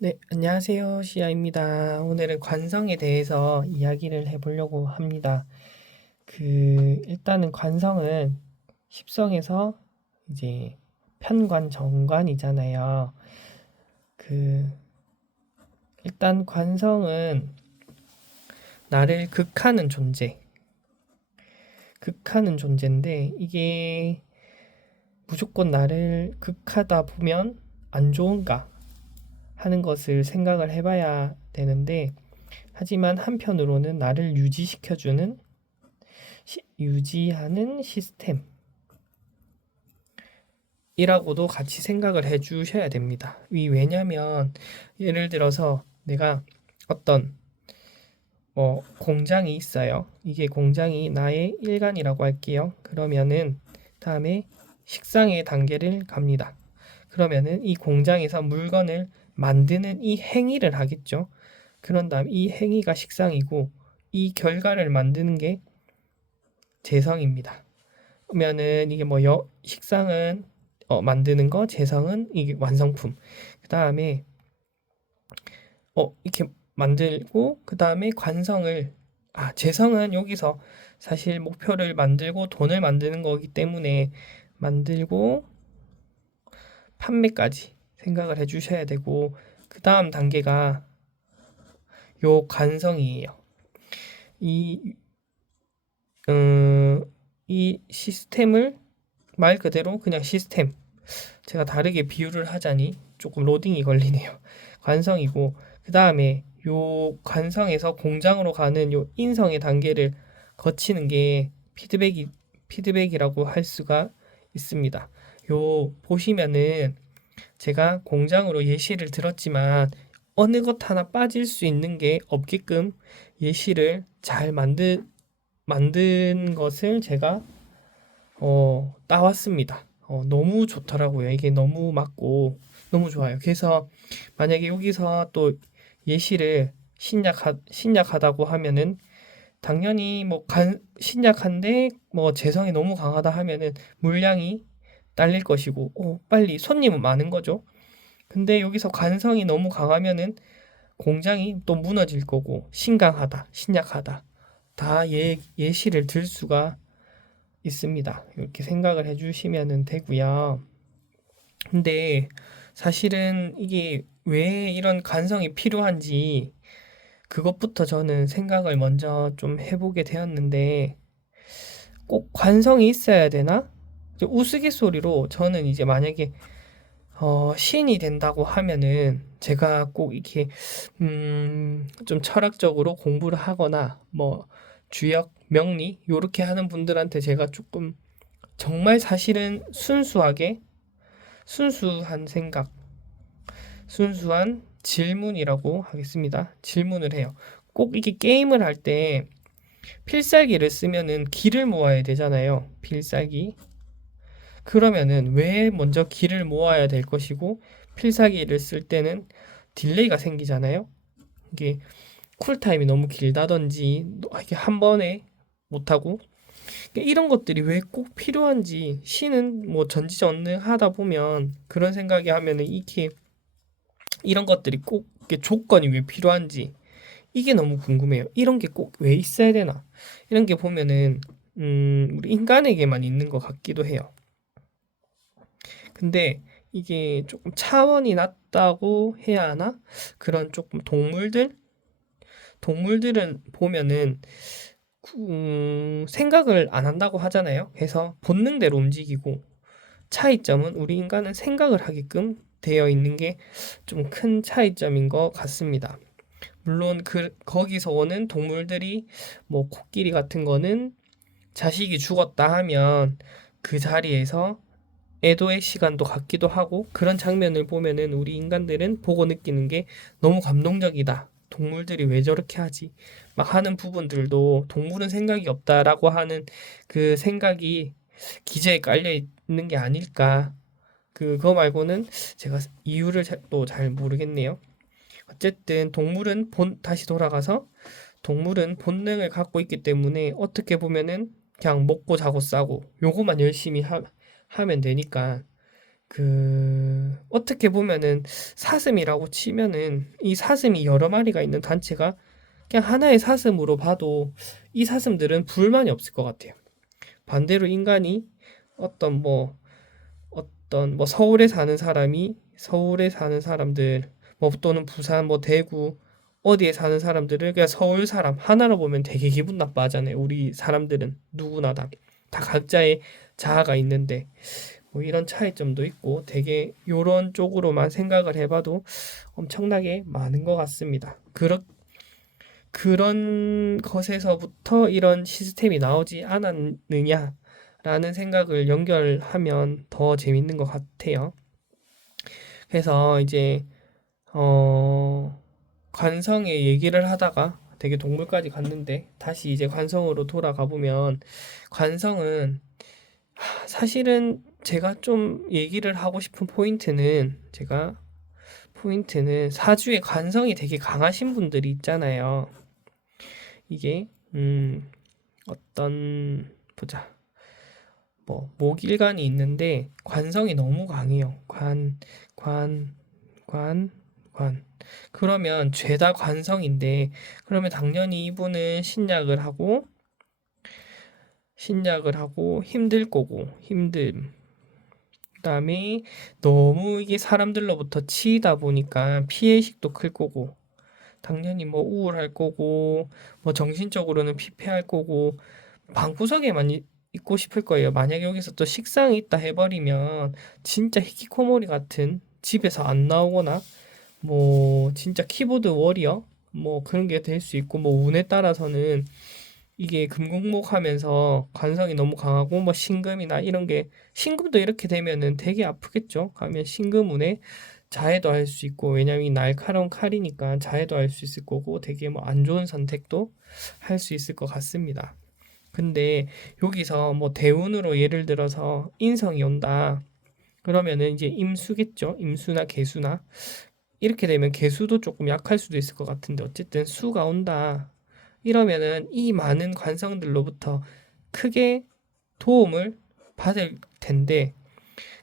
네, 안녕하세요. 시아입니다. 오늘은 관성에 대해서 이야기를 해보려고 합니다. 일단은 관성은 십성에서 이제 편관, 정관이잖아요. 그, 일단 관성은 나를 극하는 존재인데, 이게 무조건 나를 극하다 보면 안 좋은가 하는 것을 생각을 해봐야 되는데, 하지만 한편으로는 나를 유지하는 시스템이라고도 같이 생각을 해 주셔야 됩니다. 왜냐면 예를 들어서 내가 어떤 공장이 있어요. 이게 공장이 나의 일간이라고 할게요. 그러면은 다음에 식상의 단계를 갑니다. 그러면은 이 공장에서 물건을 만드는 이 행위를 하겠죠. 그런 다음 이 행위가 식상이고 이 결과를 만드는 게 재성입니다. 그러면은 이게 식상은 만드는 거, 재성은 이게 완성품. 그 다음에 이렇게 만들고 그 다음에 재성은 여기서 사실 목표를 만들고 돈을 만드는 거기 때문에 만들고 판매까지 생각을 해주셔야 되고 그 다음 단계가 요 관성이에요. 이, 이 시스템을 말 그대로 그냥 시스템. 제가 다르게 비유를 하자니 조금 로딩이 걸리네요. 관성이고 그 다음에 요 관성에서 공장으로 가는 요 인성의 단계를 거치는 게 피드백이라고 할 수가 있습니다. 요 보시면은 제가 공장으로 예시를 들었지만 어느 것 하나 빠질 수 있는 게 없게끔 예시를 잘 만든 것을 제가 따왔습니다. 너무 좋더라고요. 이게 너무 맞고 너무 좋아요. 그래서 만약에 여기서 또 예시를 신약하다고 하면은 당연히 신약한데 재성이 너무 강하다 하면은 물량이 딸릴 것이고 빨리 손님은 많은 거죠. 근데 여기서 관성이 너무 강하면은 공장이 또 무너질 거고 신강하다, 신약하다 다 예시를 들 수가 있습니다. 이렇게 생각을 해주시면 되고요. 근데 사실은 이게 왜 이런 관성이 필요한지 그것부터 저는 생각을 먼저 좀 해보게 되었는데 꼭 관성이 있어야 되나? 우스갯소리로 저는 이제 만약에 시인이 된다고 하면은 제가 꼭 이렇게 좀 철학적으로 공부를 하거나 주역, 명리 요렇게 하는 분들한테 제가 조금 정말 사실은 순수한 생각, 순수한 질문이라고 하겠습니다. 질문을 해요. 꼭 이렇게 게임을 할 때 필살기를 쓰면은 기를 모아야 되잖아요. 필살기. 그러면은 왜 먼저 기를 모아야 될 것이고 필살기를 쓸 때는 딜레이가 생기잖아요. 이게 쿨타임이 너무 길다든지 이게 한 번에 못하고 이런 것들이 왜 꼭 필요한지 신은 전지전능하다 보면 그런 생각이 하면은 이게 이런 것들이 꼭 이게 조건이 왜 필요한지 이게 너무 궁금해요. 이런 게 꼭 왜 있어야 되나? 이런 게 보면은 우리 인간에게만 있는 것 같기도 해요. 근데 이게 조금 차원이 낮다고 해야 하나? 그런 조금 동물들은 보면은 생각을 안 한다고 하잖아요. 그래서 본능대로 움직이고 차이점은 우리 인간은 생각을 하게끔 되어 있는 게 좀 큰 차이점인 것 같습니다. 물론 거기서 오는 동물들이 코끼리 같은 거는 자식이 죽었다 하면 그 자리에서 애도의 시간도 갖기도 하고 그런 장면을 보면은 우리 인간들은 보고 느끼는 게 너무 감동적이다. 동물들이 왜 저렇게 하지? 막 하는 부분들도 동물은 생각이 없다라고 하는 그 생각이 기저에 깔려 있는 게 아닐까. 그거 말고는 제가 이유를 또 잘 모르겠네요. 어쨌든 다시 돌아가서 동물은 본능을 갖고 있기 때문에 어떻게 보면은 그냥 먹고 자고 싸고 요거만 열심히 하면 되니까 어떻게 보면은 사슴이라고 치면은 이 사슴이 여러 마리가 있는 단체가 그냥 하나의 사슴으로 봐도 이 사슴들은 불만이 없을 것 같아요. 반대로 인간이 어떤 뭐 서울에 사는 사람들 뭐 또는 부산 뭐 대구 어디에 사는 사람들을 그냥 서울 사람 하나로 보면 되게 기분 나빠하잖아요. 우리 사람들은 누구나 다 각자의 자아가 있는데 뭐 이런 차이점도 있고 되게 요런 쪽으로만 생각을 해봐도 엄청나게 많은 것 같습니다. 그런 것에서부터 이런 시스템이 나오지 않았느냐라는 생각을 연결하면 더 재밌는 것 같아요. 그래서 이제 어 관성의 얘기를 하다가 되게 동물까지 갔는데 다시 이제 관성으로 돌아가 보면 관성은 사실은 제가 좀 얘기를 하고 싶은 포인트는 사주의 관성이 되게 강하신 분들이 있잖아요. 이게 어떤 보자. 뭐 목일관이 있는데 관성이 너무 강해요. 관, 관, 관. 그러면 죄다 관성인데 그러면 당연히 이분은 신약을 하고 힘들 거고 힘듦. 그다음에 너무 이게 사람들로부터 치이다 보니까 피해의식도 클 거고 당연히 뭐 우울할 거고 뭐 정신적으로는 피폐할 거고 방구석에만 있고 싶을 거예요. 만약에 여기서 또 식상이 있다 해버리면 진짜 히키코모리 같은 집에서 안 나오거나 뭐 진짜 키보드 워리어 뭐 그런 게 될 수 있고 뭐 운에 따라서는 이게 금공목하면서 관성이 너무 강하고 뭐 신금이나 이런 게 신금도 이렇게 되면은 되게 아프겠죠. 가면 신금운에 자해도 할 수 있고 왜냐면 이 날카로운 칼이니까 자해도 할 수 있을 거고 되게 뭐 안 좋은 선택도 할 수 있을 것 같습니다. 근데 여기서 뭐 대운으로 예를 들어서 인성이 온다. 그러면은 이제 임수겠죠. 임수나 개수나 이렇게 되면 개수도 조금 약할 수도 있을 것 같은데 어쨌든 수가 온다. 이러면은 이 많은 관성들로부터 크게 도움을 받을 텐데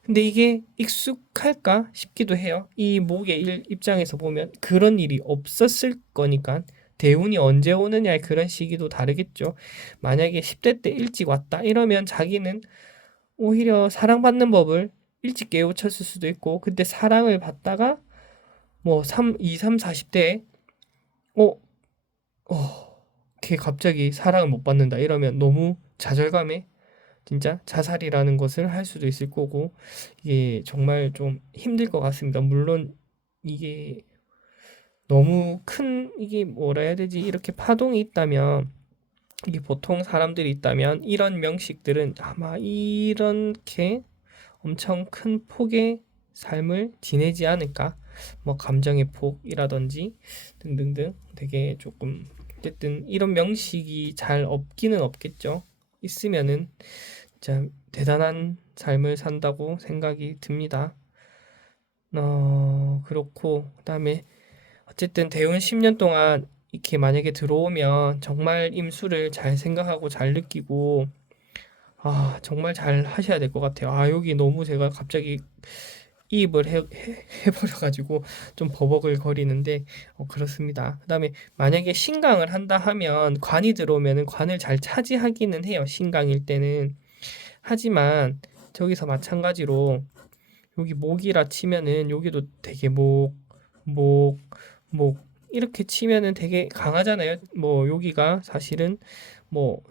근데 이게 익숙할까 싶기도 해요. 이 목의 입장에서 보면 그런 일이 없었을 거니까 대운이 언제 오느냐의 그런 시기도 다르겠죠. 만약에 10대 때 일찍 왔다 이러면 자기는 오히려 사랑받는 법을 일찍 깨우쳤을 수도 있고 그때 사랑을 받다가 뭐 40대에 어, 걔 갑자기 사랑을 못 받는다 이러면 너무 좌절감에 진짜 자살이라는 것을 할 수도 있을 거고 이게 정말 좀 힘들 것 같습니다. 물론 이게 너무 큰 이게 뭐라 해야 되지? 이렇게 파동이 있다면 이게 보통 사람들이 있다면 이런 명식들은 아마 이렇게 엄청 큰 폭의 삶을 지내지 않을까? 뭐 감정의 폭이라든지 등등등 되게 조금 어쨌든 이런 명식이 잘 없기는 없겠죠. 있으면은 진짜 대단한 삶을 산다고 생각이 듭니다. 그렇고 그다음에 어쨌든 대운 10년 동안 이렇게 만약에 들어오면 정말 임수를 잘 생각하고 잘 느끼고 정말 잘 하셔야 될 것 같아요. 여기 너무 제가 갑자기 이입을 해버려가지고 좀 버벅을 거리는데 그렇습니다. 그다음에 만약에 신강을 한다 하면 관이 들어오면은 관을 잘 차지하기는 해요. 신강일 때는. 하지만 저기서 마찬가지로 여기 목이라 치면은 여기도 되게 목, 목 이렇게 치면은 되게 강하잖아요. 뭐 여기가 사실은 뭐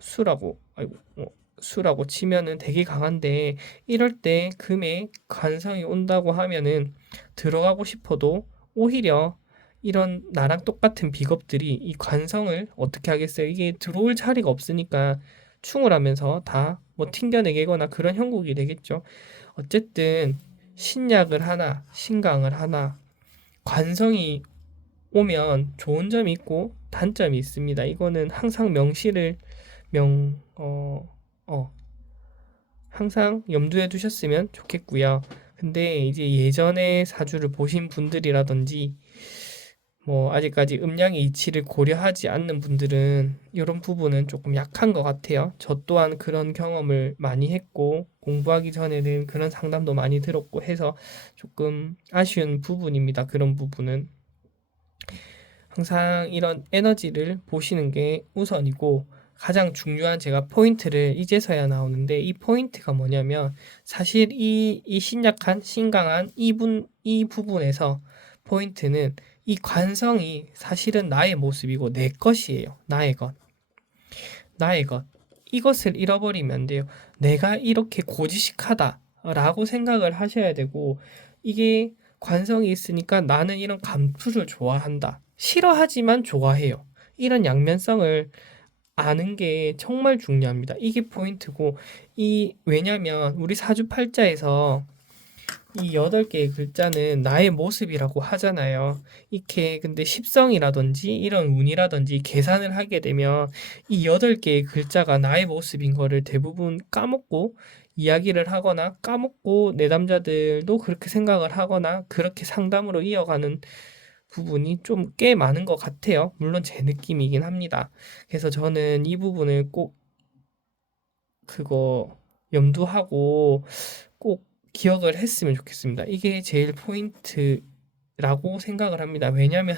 수라고 치면은 되게 강한데 이럴 때 금에 관성이 온다고 하면은 들어가고 싶어도 오히려 이런 나랑 똑같은 비겁들이 이 관성을 어떻게 하겠어요? 이게 들어올 자리가 없으니까 충을 하면서 다 뭐 튕겨내거나 그런 형국이 되겠죠. 어쨌든 신약을 하나, 신강을 하나, 관성이 오면 좋은 점이 있고 단점이 있습니다. 이거는 항상 명, 어, 어, 항상 염두에 두셨으면 좋겠고요. 근데 이제 예전에 사주를 보신 분들이라든지 뭐 아직까지 음양의 이치를 고려하지 않는 분들은 이런 부분은 조금 약한 것 같아요. 저 또한 그런 경험을 많이 했고 공부하기 전에는 그런 상담도 많이 들었고 해서 조금 아쉬운 부분입니다. 그런 부분은 항상 이런 에너지를 보시는 게 우선이고 가장 중요한 제가 포인트를 이제서야 나오는데 이 포인트가 뭐냐면 사실 이 신약한 신강한 이 부분에서 포인트는 이 관성이 사실은 나의 모습이고 내 것이에요. 나의 것. 나의 것. 이것을 잃어버리면 안 돼요. 내가 이렇게 고지식하다라고 생각을 하셔야 되고 이게 관성이 있으니까 나는 이런 감투를 좋아한다. 싫어하지만 좋아해요. 이런 양면성을 아는 게 정말 중요합니다. 이게 포인트고 왜냐면 우리 사주팔자에서 이 8개의 글자는 나의 모습이라고 하잖아요. 이렇게 근데 십성이라든지 이런 운이라든지 계산을 하게 되면 이 8개의 글자가 나의 모습인 거를 대부분 까먹고 이야기를 하거나 까먹고 내담자들도 그렇게 생각을 하거나 그렇게 상담으로 이어가는 부분이 좀 꽤 많은 것 같아요. 물론 제 느낌이긴 합니다. 그래서 저는 이 부분을 꼭 그거 염두하고 꼭 기억을 했으면 좋겠습니다. 이게 제일 포인트라고 생각을 합니다. 왜냐면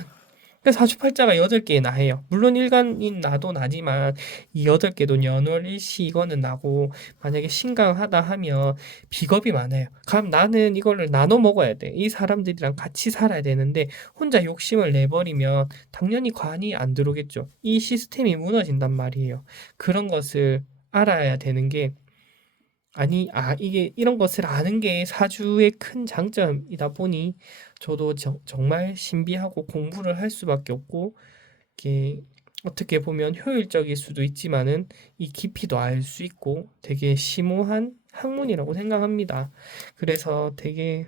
그 사주팔자가 8개 나해요. 물론 일간인 나도 나지만 이 8개도 연월일시 이거는 나고 만약에 신강하다 하면 비겁이 많아요. 그럼 나는 이거를 나눠 먹어야 돼. 이 사람들이랑 같이 살아야 되는데 혼자 욕심을 내버리면 당연히 관이 안 들어오겠죠. 이 시스템이 무너진단 말이에요. 그런 것을 알아야 되는 게 이게 이런 것을 아는 게 사주의 큰 장점이다 보니 저도 정말 신비하고 공부를 할 수밖에 없고 이게 어떻게 보면 효율적일 수도 있지만은 이 깊이도 알 수 있고 되게 심오한 학문이라고 생각합니다. 그래서 되게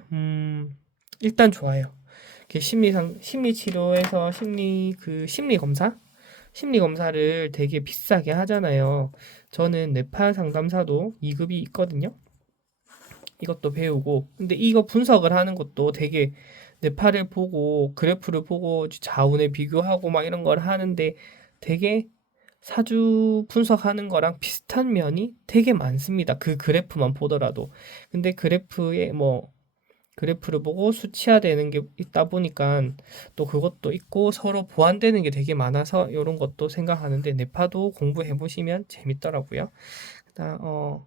일단 좋아요. 이렇게 심리 치료에서 심리 검사를 되게 비싸게 하잖아요. 저는 뇌파 상담사도 2급이 있거든요. 이것도 배우고 근데 이거 분석을 하는 것도 되게 뇌파를 보고 그래프를 보고 자운에 비교하고 막 이런 걸 하는데 되게 사주 분석하는 거랑 비슷한 면이 되게 많습니다. 그 그래프만 보더라도. 근데 그래프를 보고 수치화되는 게 있다 보니까 또 그것도 있고 서로 보완되는 게 되게 많아서 이런 것도 생각하는데 뇌파도 공부해 보시면 재밌더라고요. 그다음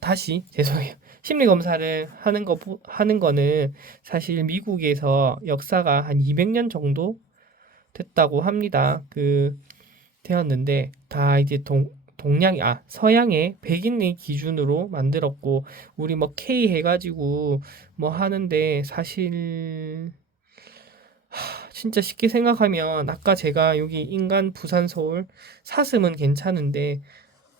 다시 죄송해요. 심리 검사를 하는 거는 사실 미국에서 역사가 한 200년 정도 됐다고 합니다. 되었는데 다 이제 서양의 백인의 기준으로 만들었고 우리 뭐 K 해가지고 뭐 하는데 사실 진짜 쉽게 생각하면 아까 제가 여기 인간 부산 서울 사슴은 괜찮은데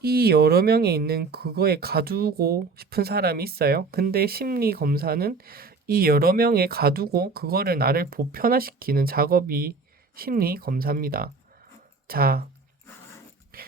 이 여러 명에 있는 그거에 가두고 싶은 사람이 있어요. 근데 심리 검사는 이 여러 명에 가두고 그거를 나를 보편화시키는 작업이 심리 검사입니다. 자,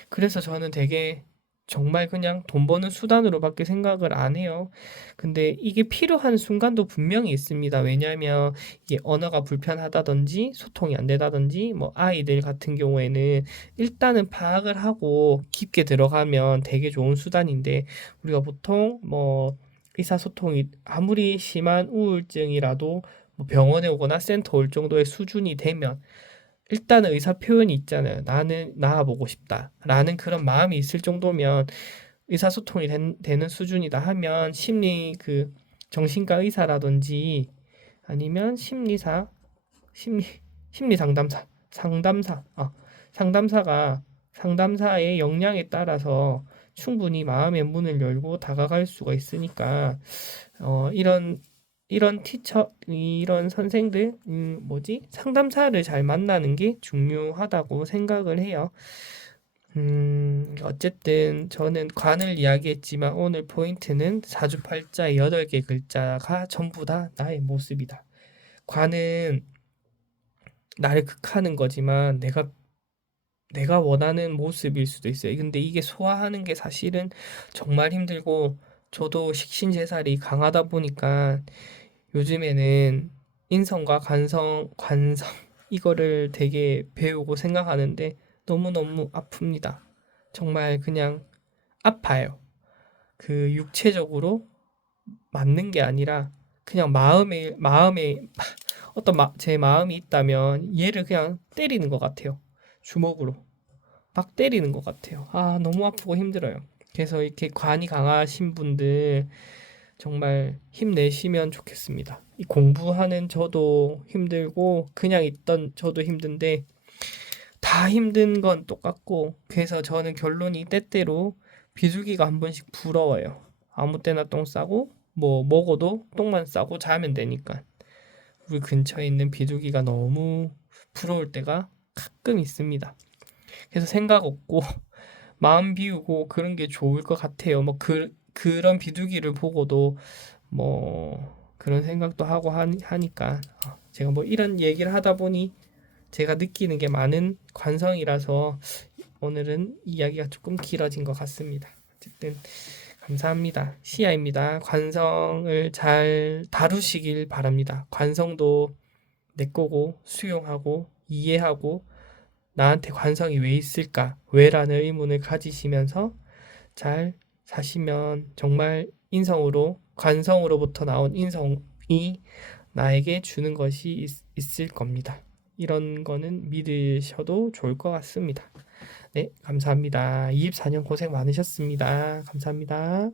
그래서 저는 되게 정말 그냥 돈 버는 수단으로밖에 생각을 안 해요. 근데 이게 필요한 순간도 분명히 있습니다. 왜냐하면 이게 언어가 불편하다든지 소통이 안 되다든지 뭐 아이들 같은 경우에는 일단은 파악을 하고 깊게 들어가면 되게 좋은 수단인데 우리가 보통 뭐 의사소통이 아무리 심한 우울증이라도 뭐 병원에 오거나 센터 올 정도의 수준이 되면 일단은 의사 표현이 있잖아요. 나는 나아보고 싶다라는 그런 마음이 있을 정도면 의사소통이 되는 수준이다 하면 정신과 의사라든지 아니면 심리 심리 상담사가 상담사의 역량에 따라서 충분히 마음의 문을 열고 다가갈 수가 있으니까 이런 이런 선생들, 상담사를 잘 만나는 게 중요하다고 생각을 해요. 어쨌든 저는 관을 이야기했지만 오늘 포인트는 사주팔자의 8개 글자가 전부 다 나의 모습이다. 관은 나를 극하는 거지만 내가 원하는 모습일 수도 있어요. 근데 이게 소화하는 게 사실은 정말 힘들고 저도 식신제살이 강하다 보니까 요즘에는 인성과 관성, 이거를 되게 배우고 생각하는데 너무너무 아픕니다. 정말 그냥 아파요. 그 육체적으로 맞는 게 아니라 그냥 마음에 제 마음이 있다면 얘를 그냥 때리는 것 같아요. 주먹으로 막 때리는 것 같아요. 아, 너무 아프고 힘들어요. 그래서 이렇게 관이 강하신 분들 정말 힘내시면 좋겠습니다. 이 공부하는 저도 힘들고 그냥 있던 저도 힘든데 다 힘든 건 똑같고, 그래서 저는 결론이 때때로 비수기가 한 번씩 부러워요. 아무 때나 똥 싸고 뭐 먹어도 똥만 싸고 자면 되니까. 우리 근처에 있는 비수기가 너무 부러울 때가 가끔 있습니다. 그래서 생각 없고 마음 비우고 그런 게 좋을 것 같아요. 뭐 그런 비둘기를 보고도 뭐 그런 생각도 하고 하니까 제가 뭐 이런 얘기를 하다 보니 제가 느끼는 게 많은 관성이라서 오늘은 이야기가 조금 길어진 것 같습니다. 어쨌든 감사합니다. 시야입니다. 관성을 잘 다루시길 바랍니다. 관성도 내 거고 수용하고 이해하고 나한테 관성이 왜 있을까? 왜라는 의문을 가지시면서 잘 사시면 정말 관성으로부터 나온 인성이 나에게 주는 것이 있을 겁니다. 이런 거는 믿으셔도 좋을 것 같습니다. 네, 감사합니다. 24년 고생 많으셨습니다. 감사합니다.